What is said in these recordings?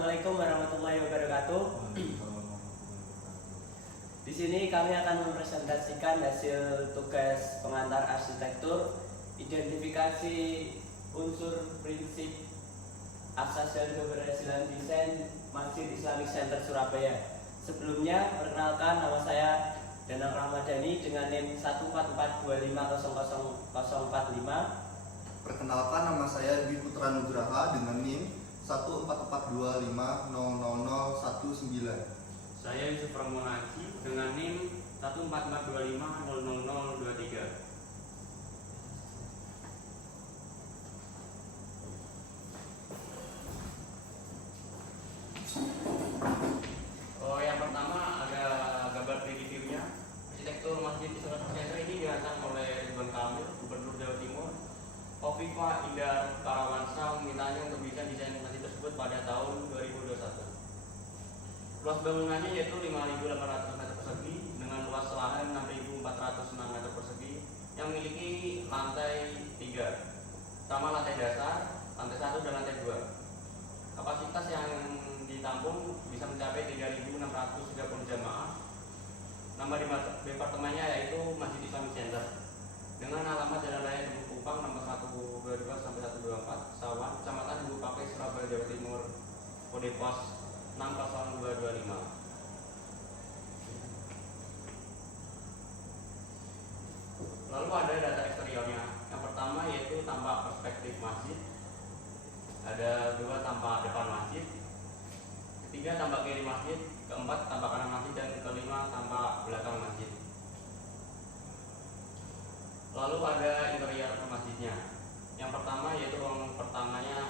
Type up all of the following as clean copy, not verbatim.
Assalamualaikum warahmatullahi wabarakatuh. Di sini kami akan mempresentasikan hasil tugas pengantar arsitektur, identifikasi unsur prinsip asas dan keberhasilan desain Masjid Islamic Center Surabaya. Sebelumnya, perkenalkan, nama saya Danang Ramadhani dengan NIM 14425000045. Perkenalkan, nama saya Dwi Putra Nugraha dengan NIM 14425000019. Saya Yusuf Pramonaji dengan NIM 14425000023. Yang pertama ada gambar 3D view-nya. Arsitektur Masjid Islamic Center ini dirancang oleh Ridwan Kamil, Gubernur Jawa Timur. Kofifa Indar Parawansa memintanya untuk bisa desain masjid tersebut pada tahun 2021. Luas bangunannya yaitu 5.800 meter persegi dengan luas lahan 6.406 meter persegi yang memiliki lantai 3 sama lantai dasar, lantai 1 dan lantai 2. Kapasitas yang ditampung bisa mencapai 3.630 jamaah. Nama departemennya yaitu Masjid Islamic Center dengan alamat Jalan Raya Dukuh Kupang nomor 122 sampai 124 Sawan, Kecamatan Dukuh Pakai, Surabaya, Jawa Timur, kode pos 60225. Lalu ada data eksteriornya. Yang pertama yaitu tampak perspektif masjid, ada dua tampak depan masjid, ketiga tampak kiri masjid, keempat tampak kanan masjid, dan kelima tampak belakang masjid. Lalu ada interior masjidnya. Yang pertama yaitu ruang utamanya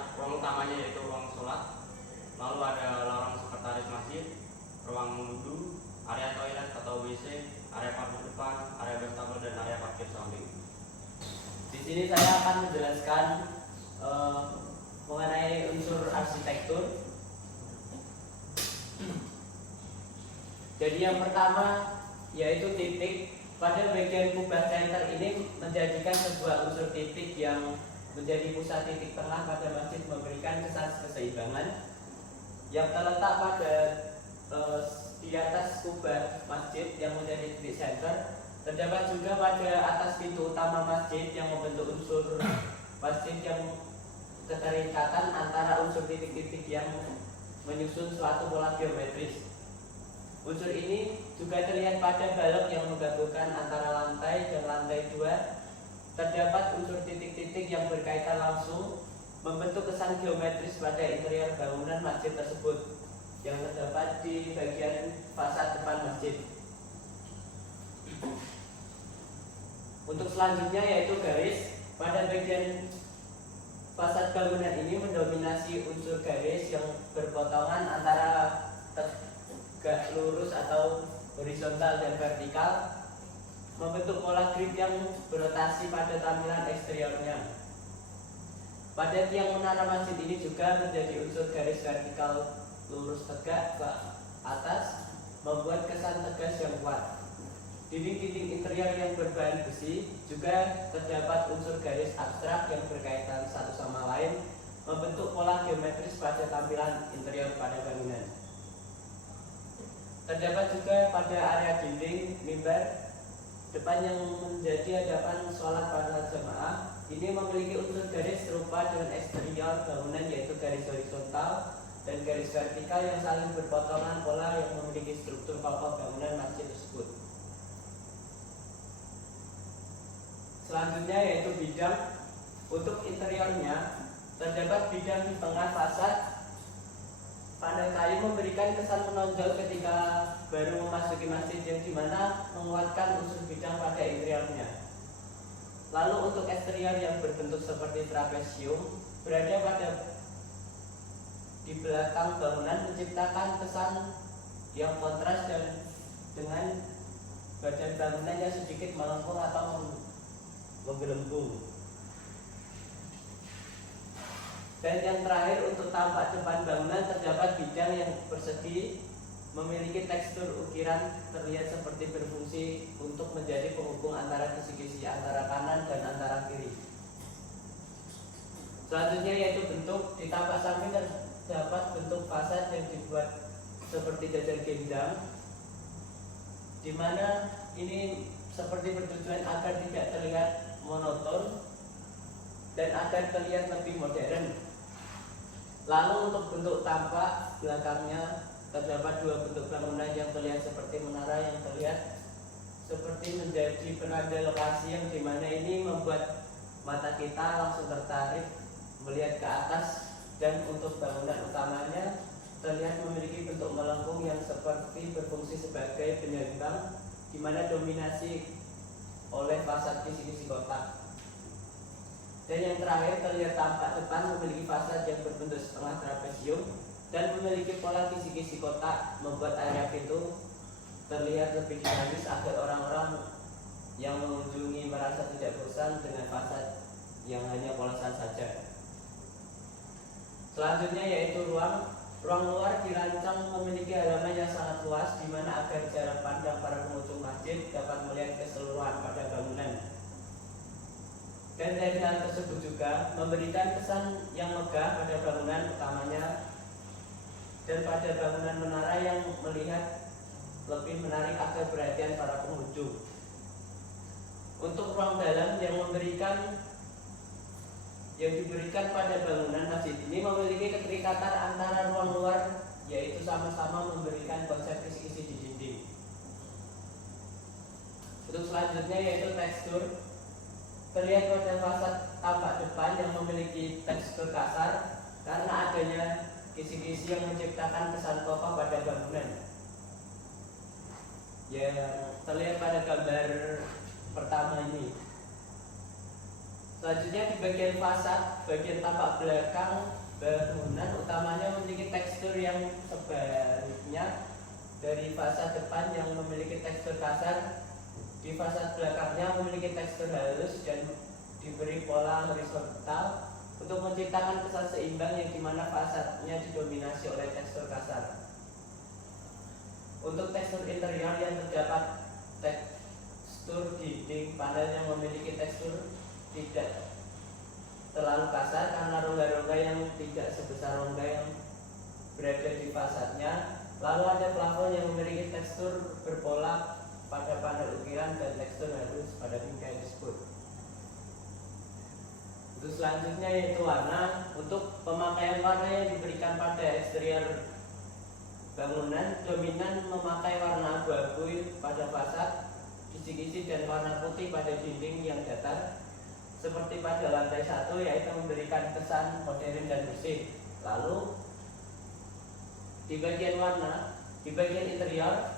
yaitu ruang sholat. Lalu ada lorong sekretaris masjid, ruang wudhu, area toilet atau WC, area parkir depan, area wastafel, dan area parkir samping. Di sini saya akan menjelaskan mengenai unsur arsitektur. Jadi yang pertama yaitu titik. Pada bagian kubah center ini menjadikan sebuah unsur titik yang menjadi pusat titik tengah pada masjid, memberikan kesan keseimbangan yang terletak pada di atas kubah masjid yang menjadi titik center. Terdapat juga pada atas pintu utama masjid yang membentuk unsur masjid yang keterikatan antara unsur titik-titik yang menyusun suatu pola geometris. Unsur ini juga terlihat pada balok yang menggabungkan antara lantai dan lantai 2. Terdapat unsur titik-titik yang berkaitan langsung membentuk kesan geometris pada interior bangunan masjid tersebut yang terdapat di bagian fasad depan masjid. Untuk selanjutnya yaitu garis. Pada bagian fasad bangunan ini mendominasi unsur garis yang berpotongan antara tegak lurus atau horizontal dan vertikal, membentuk pola grid yang berotasi pada tampilan eksteriornya. Pada tiang menara masjid ini juga menjadi unsur garis vertikal lurus tegak ke atas, membuat kesan tegas yang kuat. Dinding-dinding interior yang berbahan besi juga terdapat unsur garis abstrak yang berkaitan satu sama lain, membentuk pola geometris pada tampilan interior pada bangunan. Terdapat juga pada area dinding mimbar depan yang menjadi hadapan sholat para jemaah. Ini memiliki unsur garis serupa dengan eksterior bangunan yaitu garis horizontal dan garis vertikal yang saling berpotongan pola yang memiliki struktur pokok bangunan masjid tersebut. Selanjutnya yaitu bidang. Untuk interiornya terdapat bidang di tengah fasad. Panel kayu memberikan kesan menonjol ketika baru memasuki masjid, yang dimana menguatkan unsur bidang pada interiornya. Lalu untuk eksterior yang berbentuk seperti trapesium berada pada di belakang bangunan, menciptakan kesan yang kontras dan dengan badan bangunan yang sedikit melengkung atau menggelembung. Dan yang terakhir untuk tampak depan bangunan terdapat bidang yang persegi memiliki tekstur ukiran terlihat seperti berfungsi untuk menjadi penghubung antara kisi-kisi antara kanan dan antara kiri. Selanjutnya yaitu bentuk. Di tampak samping terdapat bentuk fasad yang dibuat seperti jajar genjang, di mana ini seperti bertujuan agar tidak terlihat monoton dan agar terlihat lebih modern. Lalu untuk bentuk tampak belakangnya terdapat dua bentuk bangunan yang terlihat seperti menara yang terlihat seperti menjadi penanda lokasi yang dimana ini membuat mata kita langsung tertarik melihat ke atas. Dan untuk bangunan utamanya terlihat memiliki bentuk melengkung yang seperti berfungsi sebagai penyeimbang, di mana dominasi oleh fasad kisi-kisi kotak. Dan yang terakhir terlihat tampak depan memiliki fasad yang berbentuk setengah trapesium dan memiliki pola kisi-kisi kotak, membuat area pintu terlihat lebih dinamis agar orang-orang yang mengunjungi merasa tidak bosan dengan fasad yang hanya polesan saja. Selanjutnya yaitu ruang luar dirancang memiliki halaman yang sangat luas, di mana agar jarak pandang para pengunjung masjid dapat melihat keseluruhan pada bangunan. Dan dari hal tersebut juga memberikan kesan yang megah pada bangunan utamanya dan pada bangunan menara yang melihat lebih menarik agar perhatian para pengunjung. Untuk ruang dalam yang diberikan pada bangunan masjid ini memiliki keterikatan antara ruang luar, yaitu sama-sama memberikan konsep kisi-kisi di dinding. Untuk selanjutnya yaitu tekstur. Terlihat pada fasad tampak depan yang memiliki tekstur kasar karena adanya kisi-kisi yang menciptakan kesan kokoh pada bangunan. Yang terlihat pada gambar pertama ini. Selanjutnya di bagian fasad, bagian tampak belakang bangunan utamanya memiliki tekstur yang sebaliknya dari fasad depan yang memiliki tekstur kasar. Di fasad belakangnya memiliki tekstur halus dan diberi pola horizontal untuk menciptakan kesan seimbang yang dimana fasadnya didominasi oleh tekstur kasar. Untuk tekstur interior yang terdapat tekstur dinding panel yang memiliki tekstur tidak terlalu kasar karena rongga-rongga yang tidak sebesar rongga yang berada di fasadnya. Lalu ada plafon yang memiliki tekstur berpola pada panel ukiran dan tekstur halus pada bingkai tersebut. Untuk selanjutnya yaitu warna. Untuk pemakaian warna yang diberikan pada eksterior bangunan dominan memakai warna abu-abu pada fasad, kisi-kisi dan warna putih pada dinding yang datar. Seperti pada lantai 1 yaitu memberikan kesan modern dan bersih. Lalu di bagian warna, di bagian interior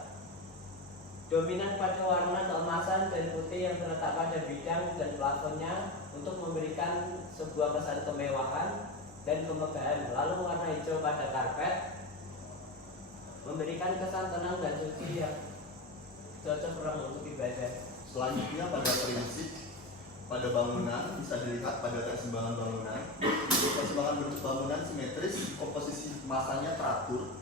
dominan pada warna keemasan dan putih yang terletak pada bidang dan plafonnya untuk memberikan sebuah kesan kemewahan dan kemegahan. Lalu warna hijau pada karpet memberikan kesan tenang dan suci yang cocok orang untuk ibadah. Selanjutnya pada prinsip pada bangunan bisa dilihat pada keseimbangan bangunan. Keseimbangan bentuk bangunan simetris, komposisi masanya teratur,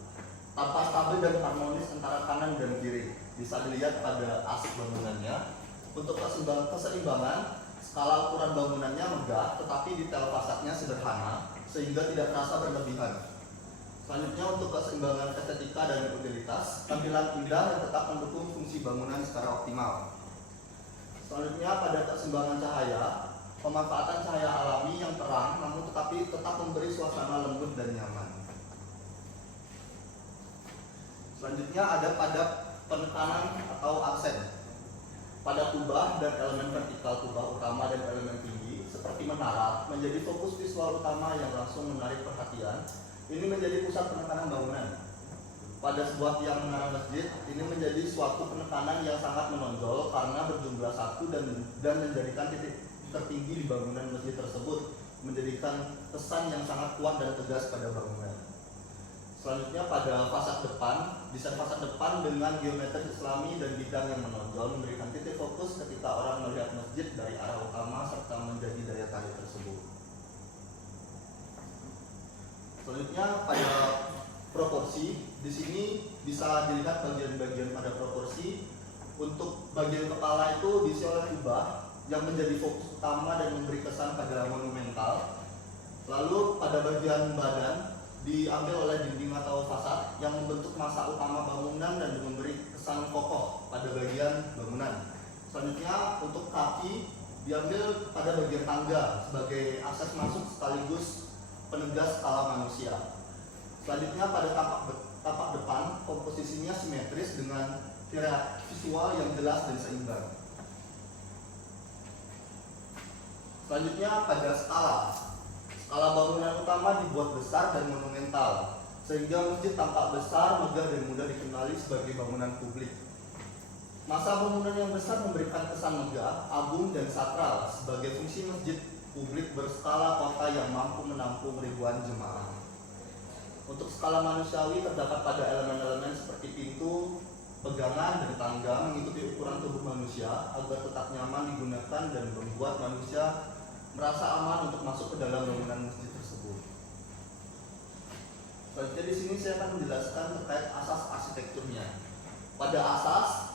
tampak stabil dan harmonis antara kanan dan kiri. Bisa dilihat pada as bangunannya. Untuk keseimbangan, skala ukuran bangunannya megah, tetapi detail fasadnya sederhana sehingga tidak terasa berlebihan. Selanjutnya untuk keseimbangan estetika dan utilitas, tampilan indah dan tetap mendukung fungsi bangunan secara optimal. Selanjutnya pada keseimbangan cahaya, pemanfaatan cahaya alami yang terang namun tetapi tetap memberi suasana lembut dan nyaman. Selanjutnya ada pada penekanan atau aksen. Pada kubah dan elemen vertikal kubah utama dan elemen tinggi seperti menara menjadi fokus visual utama yang langsung menarik perhatian. Ini menjadi pusat penekanan bangunan. Pada sebuah tiang menara masjid, ini menjadi suatu penekanan yang sangat menonjol karena berjumlah satu dan menjadikan titik tertinggi di bangunan masjid tersebut, menjadikan kesan yang sangat kuat dan tegas pada bangunan. Selanjutnya pada fasad depan, desain fasad depan dengan geometri islami dan bidang yang menonjol memberikan titik fokus ketika orang melihat masjid dari arah utama serta menjadi daya tarik tersebut. Selanjutnya pada proporsi, di sini bisa dilihat bagian-bagian pada proporsi. Untuk bagian kepala itu diisi oleh kubah yang menjadi fokus utama dan memberi kesan pada monumental. Lalu pada bagian badan diambil oleh dinding atau fasad yang membentuk masa utama bangunan dan memberi kesan kokoh pada bagian bangunan. Selanjutnya untuk kaki diambil pada bagian tangga sebagai akses masuk sekaligus penegas skala manusia. Selanjutnya pada tapak depan komposisinya simetris dengan visual yang jelas dan seimbang. Selanjutnya pada skala. Skala bangunan utama dibuat besar dan monumental, sehingga masjid tampak besar, megah dan mudah dikenali sebagai bangunan publik. Masa bangunan yang besar memberikan kesan megah, agung dan sakral sebagai fungsi masjid publik berskala kota yang mampu menampung ribuan jemaah. Untuk skala manusiawi terdapat pada elemen-elemen seperti pintu, pegangan, dan tangga mengikuti ukuran tubuh manusia agar tetap nyaman digunakan dan membuat manusia merasa aman untuk masuk ke dalam bangunan masjid tersebut. Selanjutnya di sini saya akan menjelaskan terkait asas arsitekturnya. Pada asas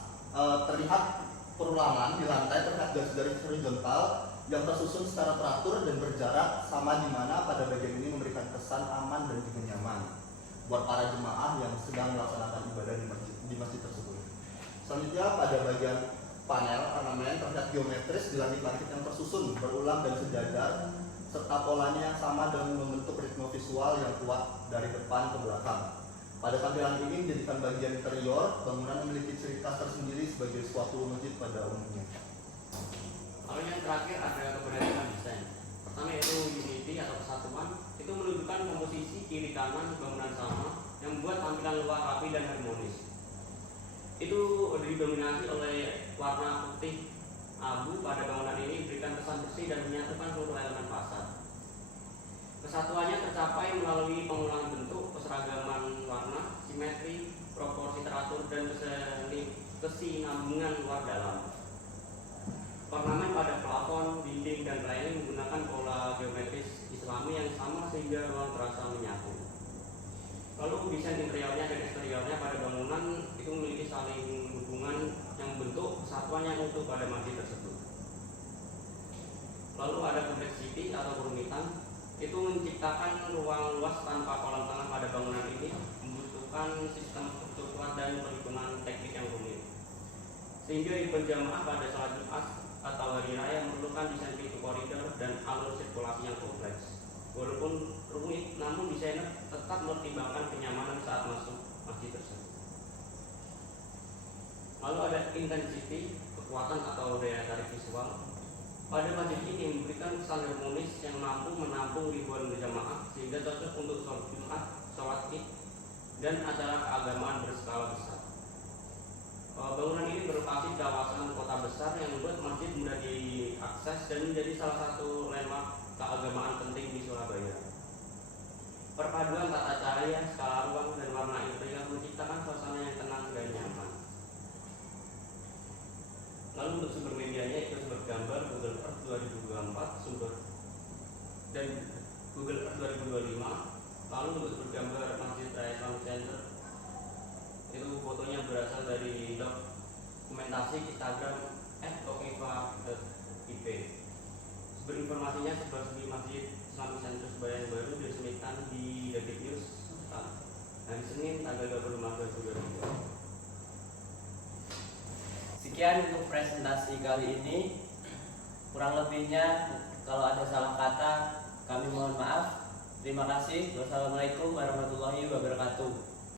terlihat perulangan di lantai terlihat garis-garis horizontal yang tersusun secara teratur dan berjarak sama, di mana pada bagian ini memberikan kesan aman dan juga nyaman buat para jemaah yang sedang melaksanakan ibadah di masjid tersebut. Selanjutnya pada bagian panel ornamen terlihat geometris di langit-langit yang tersusun berulang dan sejajar, serta polanya yang sama dan membentuk ritme visual yang kuat dari depan ke belakang. Pada tampilan ini menjadikan bagian interior bangunan memiliki ciri khas tersendiri sebagai suatu masjid pada umumnya. Lalu yang terakhir ada keberhasilan desain. Pertama yaitu unity atau kesatuan, itu menunjukkan komposisi kiri kanan bangunan sama yang membuat tampilan luar rapi dan harmonis. Itu didominasi oleh warna putih abu pada bangunan ini, berikan kesan bersih dan menyatukan seluruh elemen fasad. Kesatuannya tercapai melalui pengulangan bentuk, keseragaman warna, simetri, proporsi teratur, dan kesinambungan luar dalam. Ornamen pada plafon, dinding, dan railing menggunakan pola geometris Islami yang sama sehingga ruang terasa menyatu. Lalu desain interiornya dan eksteriornya pada bangunan itu memiliki saling hubungan yang membentuk kesatuan yang utuh pada masjid tersebut. Lalu ada kompleksiti atau kerumitan, itu menciptakan ruang luas tanpa kolam tengah pada bangunan ini membutuhkan sistem struktur kuat dan perhitungan teknik yang rumit. Sehingga di berjamaah pada sholat Jumat atau hari raya memerlukan desain pintu koridor dan alur sirkulasi yang kompleks. Walaupun rumit, namun desainer tetap mempertimbangkan kenyamanan saat masuk masjid tersebut. Lalu ada intensity, kekuatan atau daya tarik visual. Pada masjid ini memberikan kesan harmonis yang mampu menampung ribuan berjamaah sehingga cocok untuk sholat Jumat, sholat Id, dan acara keagamaan berskala besar. Bangunan ini berlokasi di kawasan kota besar yang membuat masjid mudah diakses dan menjadi salah satu landmark keagamaan penting di Surabaya. Perpaduan tata cahaya, skala ruang, dan warna interior menciptakan suasana yang tenang dan nyaman. Lalu untuk sumber medianya itu sumber gambar Google Earth 2024, sumber dan Google Earth 2025. Lalu untuk sumber gambar Masjid Raya Islamic Center itu fotonya berasal dari dokumentasi Instagram @okiva.ip. Sumber informasinya sebelah segi Masjid Islamic Center Surabaya yang baru diresmikan di Detik News hari Senin tanggal 25 Maret 2022. Sekian untuk presentasi kali ini. Kurang lebihnya kalau ada salah kata kami mohon maaf. Terima kasih. Wassalamualaikum warahmatullahi wabarakatuh.